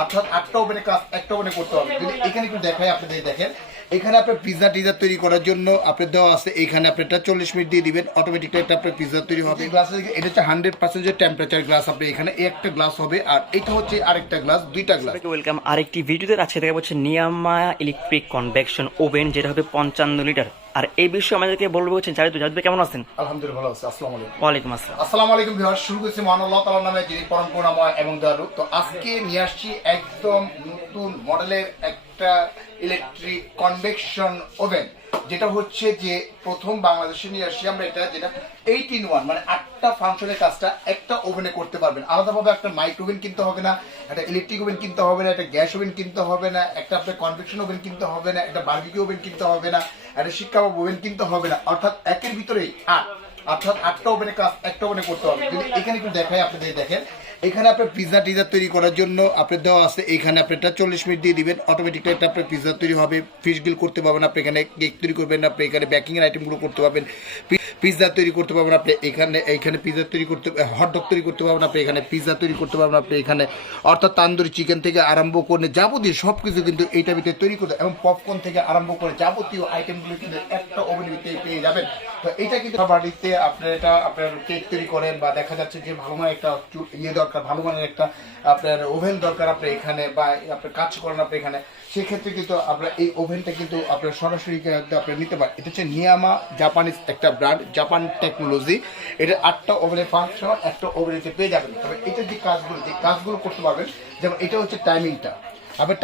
অর্থাৎ 8টা ওভেনে কাজ একটা ওভেনে করতে হবে। যদি এখানে একটু দেখাই আপনাদের, দেখেন এখানে আপনার পিৎজা টিজা তৈরি করার জন্য আপনার দেওয়া আছে, এখানে আপনি এটা 40 মিনিট দিয়ে দিবেন, অটোমেটিকলি এটা আপনার পিৎজা তৈরি হবে। গ্লাস এটা হচ্ছে 100% টেম্পারেচার গ্লাস, আপনি এখানে একটা গ্লাস হবে, আর এটা হচ্ছে আরেকটা গ্লাস, দুইটা গ্লাস। ওয়েলকাম আরেকটি ভিডিওতে। আজকে দেখা হচ্ছে নিয়ামা ইলেকট্রিক কনভেকশন ওভেন, যেটা হবে 55 লিটার। আর এই বিষয়ে আমাদেরকে বলবো হচ্ছেন জাহিদ ভাই, কেমন আছেন? আলহামদুলিল্লাহ ভালো আছি। আসসালামু আলাইকুম। ওয়ালাইকুম আসসালাম। আসসালামু আলাইকুম ভিউয়ার্স, শুরু করছি মহান আল্লাহ তাআলার নামে, যিনি পরম করুণাময় এবং দয়ালু। তো আজকে নিয়ে আসছি একদম নতুন মডেলের একটা ইলেকট্রিক কনভেকশন ওভেন, যেটা হচ্ছে যে প্রথম বাংলাদেশে নিয়ে আসছি আমরা এটা, যেটা 8-in-1, মানে 8টা ফাংশনের কাজটা একটা ওভেনে করতে পারবেন। আলাদাভাবে একটা মাইক্রো ওভেন কিনতে হবে না, একটা ইলেকট্রিক ওভেন কিনতে হবে না, একটা গ্যাস ওভেন কিনতে হবে না, একটা আপনার কনভেকশন ওভেন কিনতে হবে না, একটা বারবিকিউ ওভেন কিনতে হবে না, একটা শিক কাবাব ওভেন কিনতে হবে না। অর্থাৎ একের ভিতরেই অর্থাৎ 8টা ওভেনে কাজ একটা ওভেনে করতে হবে। যদি এখানে একটু দেখাই আপনাদের, দেখেন এখানে আপনার পিৎজা টিজা তৈরি করার জন্য আপনার দেওয়া আছে, এখানে আপনি এটা 40 মিনিট দিয়ে দিবেন, অটোমেটিকলি এটা আপনার পিৎজা তৈরি হবে। ফিশ গ্রিল করতে পারবেন আপনি, এখানে কেক তৈরি করবেন আপনি, এখানে বেকিং এর আইটেমগুলো করতে পারবেন, পিৎজা তৈরি করতে পারবেন আপনি, এখানে পিৎজা তৈরি করতে, হটডগ তৈরি করতে পারবেন আপনি, এখানে পিৎজা তৈরি করতে পারবেন আপনি, এখানে অর্থাৎ তান্দুরি চিকেন থেকে আরম্ভ করে যাবতীয় সব কিছু কিন্তু এইটার ভিতরে তৈরি করতে, এবং পপকর্ন থেকে আরম্ভ করে যাবতীয় আইটেমগুলো কিন্তু একটা ওভেনের ভিতরে পেয়ে যাবেন। তো এটা কিন্তু বাড়িতে আপনার এটা আপনার কেক তৈরি করেন, বা দেখা যাচ্ছে যে ভালো মানের একটা ইয়ে দরকার, ভালো মানের একটা আপনার ওভেন দরকার আপনার এখানে, বা আপনার কাজ করেন আপনি এখানে, সেক্ষেত্রে কিন্তু আপনার এই ওভেনটা কিন্তু আপনার সরাসরি আপনি নিতে পারেন। এটা হচ্ছে নিয়ামা জাপানিজ একটা ব্র্যান্ড, জাপান টেকনোলজি। এটা 8টা ওভেনের ফাংশন একটা ওভেনে পেয়ে যাবেন। তবে এটা যে কাজগুলো করতে পারবেন, যেমন এটা হচ্ছে টাইমিংটা, আপনার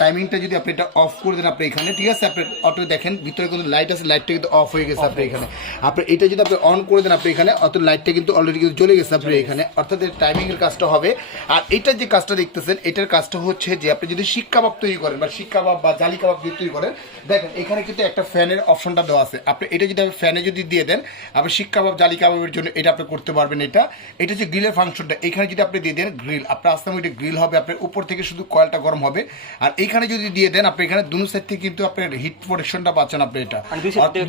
টাইমিংটা যদি আপনি এটা অফ করে দেন আপনি এখানে, ঠিক আছে, আপনি অটো দেখেন ভিতরে কিন্তু লাইট আছে, লাইটটা কিন্তু অফ হয়ে গেছে আপনি এখানে। আপনি এটা যদি আপনি অন করে দেন আপনি এখানে, অত লাইটটা কিন্তু অলরেডি কিন্তু জ্বলে গেছে আপনি এখানে, অর্থাৎ টাইমিং এর কাজটা হবে। আর এটার যে কাজটা দেখতেছেন, এটার কাজটা হচ্ছে যে আপনি যদি শিক কাবাব তৈরি করেন, বা শিক কাবাব বা জালি কাবাব যদি তৈরি করেন, দেখেন এখানে কিন্তু একটা ফ্যানের অপশনটা দেওয়া আছে। আপনি এটা যদি আপনি ফ্যানে যদি দিয়ে দেন, আপনি শিক কাবাব জালি কাবাবের জন্য এটা আপনি করতে পারবেন। এটা হচ্ছে গ্রিলের ফাংশনটা, এখানে যদি আপনি দিয়ে দেন গ্রিল, আপনার আস্তে আস্তে গ্রিল হবে, আপনার উপর থেকে শুধু কয়েলটা গরম হবে। আর এখানে যদি দিয়ে দেন আপনি, এখানে দুই সাইড থেকে কিন্তু আপনার হিট প্রোটেকশনটা পাচ্ছেন আপনি, এটা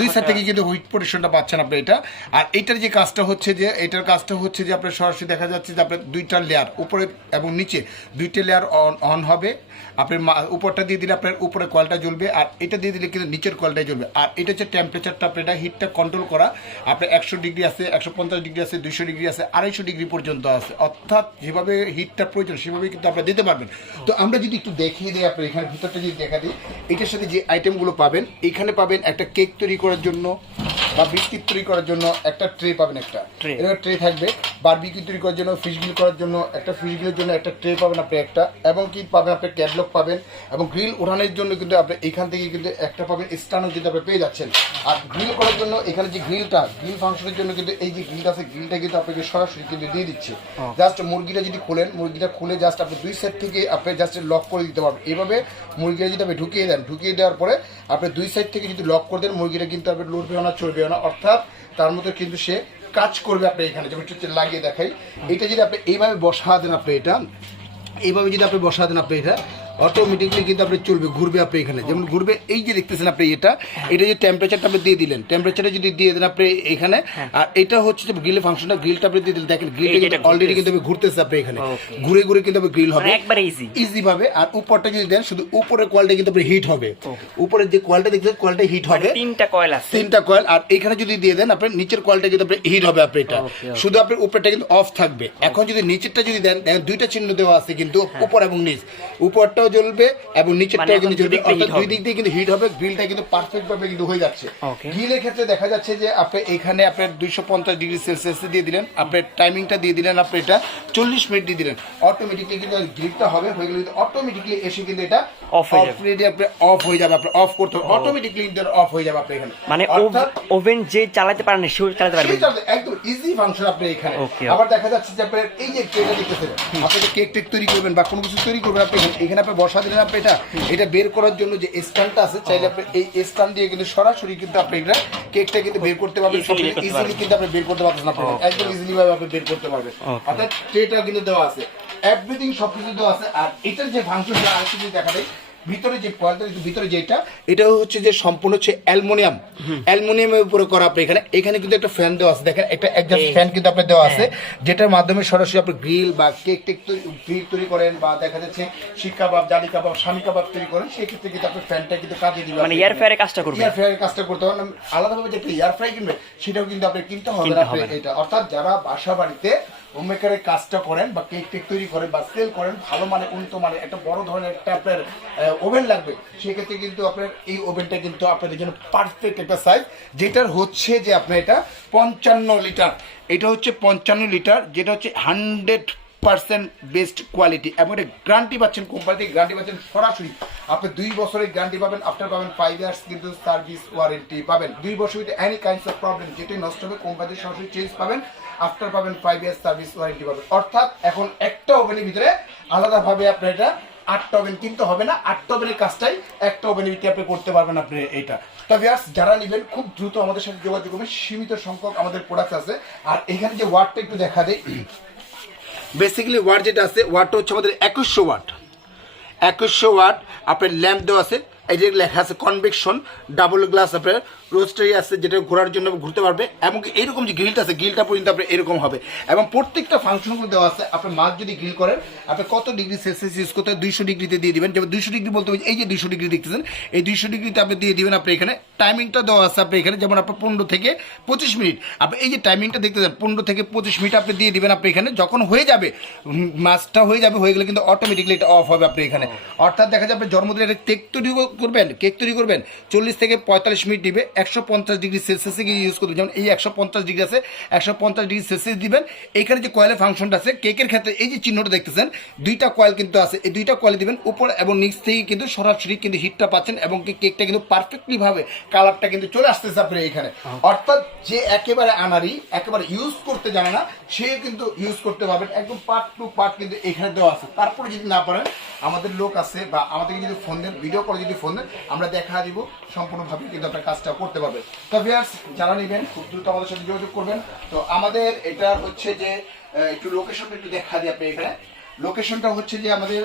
দুই সাইড থেকে কিন্তু হিট প্রোটেকশনটা পাচ্ছেন আপনি এটা। আর এটার যে কাজটা হচ্ছে যে, এটার কাজটা হচ্ছে যে আপনার সরাসরি দেখা যাচ্ছে যে আপনার দুইটা লেয়ার, উপরে এবং নিচে দুইটা লেয়ার অন হবে। আপনার উপরটা দিয়ে দিলে আপনার উপরে কয়েলটা জ্বলবে, আর এটা দিয়ে দিলে কিন্তু নিচের কয়েলটাই জ্বলবে। আর এটা হচ্ছে টেম্পারেচারটা আপনার, এটা হিটটা কন্ট্রোল করা আপনার 100 ডিগ্রি আছে, 150 ডিগ্রি আছে, 200 ডিগ্রি আছে, 250 ডিগ্রি পর্যন্ত আছে। অর্থাৎ যেভাবে হিটটা প্রয়োজন সেভাবে কিন্তু আপনারা দিতে পারবেন। তো আমরা যদি একটু দেখিয়ে দিই আপনার এখানে ভিতরটা যদি দেখা দিই, এটার সাথে যে আইটেমগুলো পাবেন, এখানে পাবেন একটা কেক তৈরি করার জন্য বা বিস্কিট তৈরি করার জন্য একটা ট্রে পাবেন, একটা ট্রে থাকবে। বারবিকিউ তৈরি করার জন্য, ফিশ গ্রিল করার জন্য একটা ফিশ গ্রিলের জন্য একটা ট্রে পাবেন আপনি একটা, এবং কি পাবেন আপনি ক্যাটলগ পাবেন, এবং গ্রিল ওঠানোর জন্য কিন্তু আপনি এখান থেকে কিন্তু একটা পাবেন স্ট্যান্ডও কিন্তু আপনি পেয়ে যাচ্ছেন। আর গ্রিল করার জন্য এখানে যে গ্রিল ফাংশনের জন্য কিন্তু এই যে গ্রিলটা আছে, গ্রিলটা কিন্তু আপনাকে সরাসরি কিন্তু দিয়ে দিচ্ছে। জাস্ট মুরগিটা যদি খোলেন, মুরগিটা খুলে জাস্ট আপনি দুই সাইড থেকে আপনি জাস্ট লক করে দিতে পারবেন। এইভাবে মুরগিটা যদি আপনি ঢুকিয়ে দেন, ঢুকিয়ে দেওয়ার পরে আপনি দুই সাইড থেকে যদি লক করে দেন, মুরগিটা কিন্তু আপনি লড়বেও না, চড়বেও না, অর্থাৎ তার মধ্যে কিন্তু সে কাজ করবে আপনি এখানে। যেমন একটু লাগিয়ে দেখাই, এটা যদি আপনি এইভাবে বসা দেন আপনি, এটা এইভাবে যদি আপনি বসা দেন আপনি, এটা অটোমেটিকলি কিন্তু আপনি চলবে, ঘুরবে আপনি এখানে, যেমন ঘুরবে। এই যে দেখতেছেন আপনি এটা যে টেম্পারেচারটা আপনি দিয়ে দিলেন, টেম্পারেচারটা যদি দিয়ে দেন আপনি এখানে, আর এটা হচ্ছে যে গ্রিলের ফাংশনটা, গ্রিলটা আপনি দিয়ে দিলেন, দেখেন গ্রিলটা কিন্তু অলরেডি কিন্তু ঘুরতেছে আপনি এখানে, ঘুরে ঘুরে কিন্তু আপনি গ্রিল হবে একবারে ইজি ভাবে। আর উপরটা যদি দেন, শুধু উপরের কয়েলটা কিন্তু আপনি হিট হবে, উপরের যে কয়েলটা দেখতেছেন কয়েলটা হিট হবে, 3টা কয়েল আছে, 3টা কয়েল। আর এখানে যদি দিয়ে দেন আপনি, নিচের কয়েলটা কিন্তু আপনি হিট হবে আপনি, এটা শুধু আপনার উপরটা কিন্তু অফ থাকবে। এখন যদি নিচেরটা যদি দেন, দেখেন দুইটা চিহ্ন দেওয়া আছে কিন্তু, উপর এবং নিচ, উপরটাও জ্বলবে এবং নিচেরটাও কিন্তু জ্বলবে, অর্থাৎ দুই দিক দিয়ে কিন্তু হিট হবে। গ্রিলটা কিন্তু পারফেক্ট ভাবে কিন্তু হয়ে যাচ্ছে। গ্রিলের ক্ষেত্রে দেখা যাচ্ছে যে আপনি এখানে আপনার 250 ডিগ্রি সেলসিয়াস দিয়ে দিলেন, আপনার টাইমিংটা দিয়ে দিলেন, আপনি এটা 40 মিনিট দিয়ে দিলেন, অটোমেটিকলি কিন্তু গ্রিলটা হবে, হয়ে গেলে অটোমেটিকলি এসে কিন্তু এটা অফ হয়ে যাবে, অফ হয়ে যাবে, আপনি অফ করতে হবে, অটোমেটিকলি এটা অফ হয়ে যাবে আপনি এখানে। মানে ওভেন যে চালাতে পারেন না সেও চালাতে পারবেন, একদম ইজি ফাংশন আপনি এখানে। আবার দেখা যাচ্ছে যে আপনার এই যে কেকটা দেখতেছেন, আপনি কেক তৈরি করবেন বা কোনো কিছু তৈরি করবেন আপনি এখানে আপনি বসা দিলেন আপনি, এটা বের করার জন্য যে স্ট্যান্ডটা আছে, চাইলে আপনি এই স্ট্যান্ড দিয়ে কিন্তু সরাসরি কিন্তু আপনি এটা কেকটা কিন্তু বের করতে পারবেন, ইজিলি কিন্তু আপনি বের করতে পারবেন, আপনি একদম ইজিলি ভাবে আপনি বের করতে পারবেন। অর্থাৎ ট্রেটা কিন্তু দেওয়া আছে, এভরিথিং সবকিছু দেওয়া আছে। আর এটার যে ফাংশনটা আরেকটু যদি দেখা দেয়, ভিতরে যে কয়েলটা ভিতরে যেটা এটা হচ্ছে যে সম্পূর্ণ হচ্ছে অ্যালুমিনিয়ামের উপরে করা। আপনি এখানে কিন্তু একটা ফ্যান দেওয়া আছে, দেখেন একটা একজাস্ট ফ্যান কিন্তু আপনার দেওয়া আছে, যেটার মাধ্যমে সরাসরি আপনি গ্রিল বা কেক গ্রিল তৈরি করেন বা দেখা যাচ্ছে শিক কাবাব, জালি কাবাব, স্বামী কাবাব তৈরি করেন, সেই ক্ষেত্রে কিন্তু আপনার ফ্যানটা কিন্তু কাজে দিবে। মানে এয়ার ফ্রায়ারের কাজটা করবে, এয়ার ফ্রায়ারের কাজটা করতে হবে। আলাদাভাবে যে এয়ার ফ্রাই কিনবে সেটাও কিন্তু আপনি কিনতে হবে না এটা। অর্থাৎ যারা বাসা বাড়িতে হোমমেকারের কাজটা করেন বা কেক টেক তৈরি করেন বা সেল করেন, ভালো মানে উন্নত মানে একটা বড় ধরনের একটা আপনার ওভেন লাগবে, সেক্ষেত্রে কিন্তু আপনার এই ওভেনটা কিন্তু আপনাদের জন্য পারফেক্ট একটা সাইজ, যেটার হচ্ছে যে আপনার এটা 55 লিটার। এটা হচ্ছে 55 লিটার, যেটা হচ্ছে 100% বেস্ট কোয়ালিটি এবং এটা গ্যারান্টি পাচ্ছেন, কোম্পানি থেকে গ্যারান্টি পাচ্ছেন সরাসরি। আপনি 2 বছরের গ্যারান্টি পাবেন, আফটার পাবেন 5 ইয়ার্স কিন্তু সার্ভিস ওয়ারেন্টি পাবেন। 2 বছর with any kinds of problem যেটি নষ্ট হবে কোম্পানি সরাসরি চেঞ্জ পাবেন, আফটার পাবেন 5 ইয়ার্স সার্ভিস ওয়ারেন্টি পাবেন। অর্থাৎ এখন একটা ওভেনের ভিতরে আলাদাভাবে আপনার এটা 8টা ওভেন কিনতে হবে না, 8টা ওভেনের কাজটাই একটা ওভেনের ভিতরে আপনি করতে পারবেন আপনি এইটা। তো ভিউয়ার্স যারা নেবেন খুব দ্রুত আমাদের সাথে যোগাযোগ করবেন, সীমিত সংখ্যক আমাদের প্রোডাক্ট আছে। আর এখানে যে ওয়াটটা একটু দেখা দেয়, বেসিক্যালি ওয়াট যেটা আছে ওয়াটটা হচ্ছে আমাদের 2100 ওয়াট। 2100 ওয়াট আপনার ল্যাম্প দেওয়া আছে, এই যে লেখা আছে কনভেকশন ডাবল গ্লাস আপনার রোস্টারি আছে, যেটা ঘোরার জন্য ঘুরতে পারবে, এবং এইরকম যে গ্রিলটা আছে গ্রিলটা পর্যন্ত আপনার এরকম হবে, এবং প্রত্যেকটা ফাংশনগুলো দেওয়া আছে। আপনার মাছ যদি গ্রিল করেন আপনি কত ডিগ্রি সেলসিয়াস ইউজ করতে হয় 200 ডিগ্রিতে দিয়ে দিবেন। যেমন 200 ডিগ্রি বলতে এই যে 200 ডিগ্রি দেখতেছেন, এই 200 ডিগ্রিতে আপনি দিয়ে দিবেন। আপনি এখানে টাইমিংটা দেওয়া আছে আপনি এখানে, যেমন আপনার 15 থেকে 25 মিনিট, আপনি এই যে টাইমিংটা দেখতেছেন 15 থেকে 25 মিনিট আপনি দিয়ে দিবেন। আপনি এখানে যখন হয়ে যাবে মাছটা হয়ে যাবে, হয়ে গেলে কিন্তু অটোমেটিকলি এটা অফ হবে আপনি এখানে। অর্থাৎ দেখা যাবে জন্মদিনের একটা কেক তৈরি করবেন 40 থেকে 45 মিনিট দিবে, 150 ডিগ্রি সেলসিয়াসে গিয়ে ইউজ করবেন। যেমন এই 150 ডিগ্রি আছে, 150 ডিগ্রি সেলসিয়াস দিবেন। এখানে যে কয়েলের ফাংশনটা আছে কেকের ক্ষেত্রে এই যে চিহ্নটা দেখতেছেন 2টা কয়েল কিন্তু আছে, এই 2টা কয়েল দিবেন উপর এবং নিচ থেকে কিন্তু সরাসরি কিন্তু হিটটা পাচ্ছেন, এবং কেকটা কিন্তু পারফেক্টলি ভাবে কালারটা কিন্তু চলে আসতেছে আপনার এখানে। অর্থাৎ যে একেবারে আনারি একেবারে ইউজ করতে জানে না সে কিন্তু ইউজ করতে পারবেন, একদম পার্ট টু পার্ট কিন্তু এখানে দেওয়া আছে। তারপরে যদি না পারেন আমাদের লোক আছে বা আমাদেরকে যদি ফোন দেন, ভিডিও কলে যদি ফোন দেন, আমরা দেখা দিব সম্পূর্ণভাবে কিন্তু আপনার কাজটা করতে পারবে। তো ভিউয়ার্স যারা নেবেন খুব দ্রুত আমাদের সাথে যোগাযোগ করবেন। তো আমাদের এটা হচ্ছে যে একটু লোকেশনটা একটু দেখা দিই আপনি এখানে। লোকেশনটা হচ্ছে যে আমাদের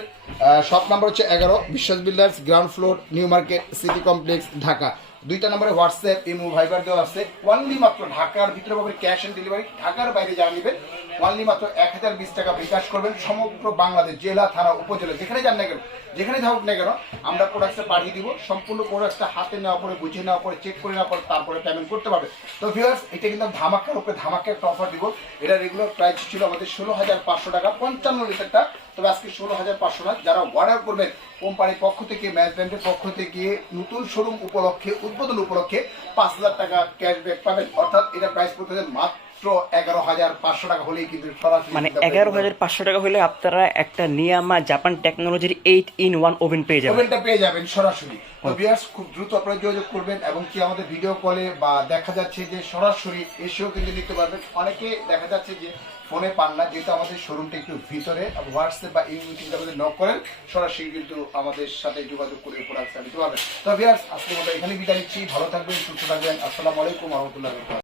শপ নাম্বার হচ্ছে 11 বিশ্বাস builders, ground floor, new market, city complex, Dhaka. 2টা নম্বরে হোয়াটসঅ্যাপ, ইমো, ভাইবার দেওয়া আছে। অনলি মাত্র ঢাকার ভিতরে পাবেন ক্যাশ অন ডেলিভারি। ঢাকার বাইরে যারা নেবেন অনলি মাত্র 1020 টাকা বিকাশ করবেন। সমগ্র বাংলাদেশ জেলা, থানা, উপজেলা যেখানে যান না কেন, যেখানে থাকুক না কেন আমরা প্রোডাক্টটা পাঠিয়ে দিব। সম্পূর্ণ প্রোডাক্টটা হাতে নেওয়ার পরে, বুঝে নেওয়ার পরে, চেক করে নেওয়ার পরে তারপরে পেমেন্ট করতে পারবে। তো ভিউয়ার্স এটা কিন্তু ধামাকার উপরে ধামাকা একটা অফার দিব। এটা রেগুলার প্রাইস ছিল আমাদের 16,500 টাকা 55 লিটারটা, তবে আজকে 16,500 টাকা। যারা অর্ডার করবেন কোম্পানির পক্ষ থেকে, ম্যানেজমেন্টের পক্ষ থেকে নতুন শোরুম উপলক্ষে, উদ্বোধন উপলক্ষে 5,000 টাকা ক্যাশব্যাক পাবেন। অর্থাৎ এটা প্রাইস পড়তে মাত্র 11,500 টাকা হলেই কিন্তু সরাসরি, মানে 11,500 টাকা হলে আপনারা একটা নিয়ামা জাপান টেকনোলজির 8-in-1 ওভেন পেয়ে যাবেন। ওভেনটা পেয়ে যাবেন সরাসরি। তো ভিউয়ার্স খুব দ্রুত আপনারা যোগাযোগ করবেন, এবং কি আমাদের ভিডিও কলে বা দেখা যাচ্ছে যে সরাসরি এসেও কিন্তু নিতে পারবেন। অনেকে দেখা যাচ্ছে যে ফোনে পান না, যেহেতু আমাদের শোরুমটা একটু ভিতরে, হোয়াটসঅ্যাপ বা ইমেল কিন্তু আমাদের নক করেন, সরাসরি কিন্তু আমাদের সাথে যোগাযোগ করে প্রোডাক্ট নিতে পারবেন। তো ভিউয়ার্স আজকের মতো এখানে বিদায় নিচ্ছি। ভালো থাকবেন, সুস্থ থাকবেন। আসসালামু আলাইকুম ওয়া রাহমাতুল্লাহি ওয়া বারাকাতুহু।